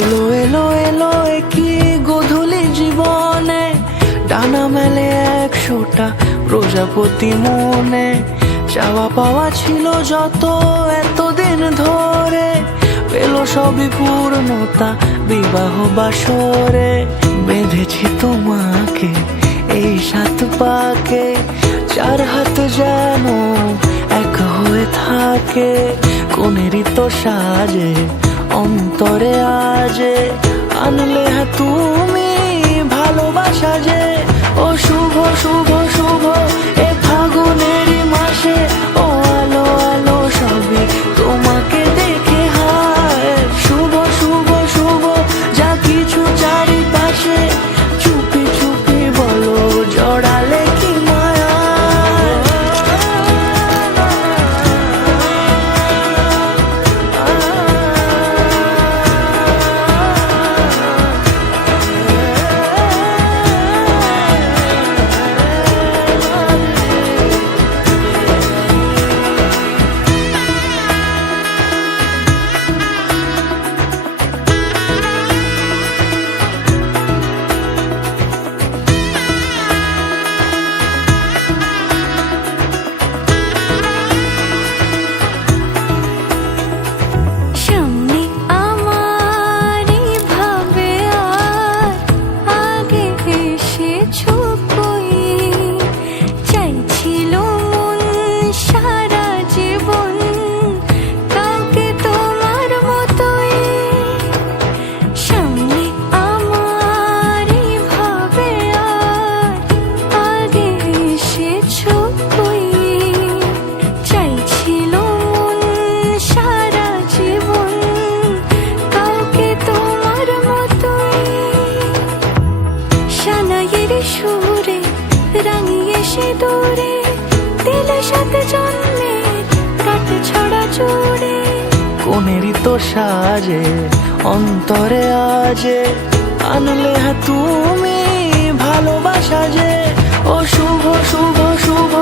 এলো এলো এলো কি গধূলি জীবনে, ডানা মেলে 100টা প্রজাপতি মনে। চাওয়া পাওয়া ছিল যত এতদিন ধরে, পেল সবই পূর্ণতা বিবাহ বাসরে। বেঁধেছি তোমাকে এই 7 পাকে, 4 হাত যেন এক হয়ে থাকে। কোনেরই তো সাজে অন্তরে আজে, আনলে তুমি ভালোবাসা যে। ও শুভ শুভ শুভ এ ফাগুনেরই মাসে, ও আলো আলো সবই তোমাকে দেখে হায়। শুভ শুভ শুভ যা কিছু চারিপাশে, চুপি চুপি বলো জড়ালে কি মায়া। সুরে রাঙিয়ে সে দূরে, দিলে 7 জন্মের কাট ছড়া জুড়ে। কোনেরই তো সাজে অন্তরে আজে, আনলে তুমি ভালোবাসা যে। ও শুভ শুভ শুভ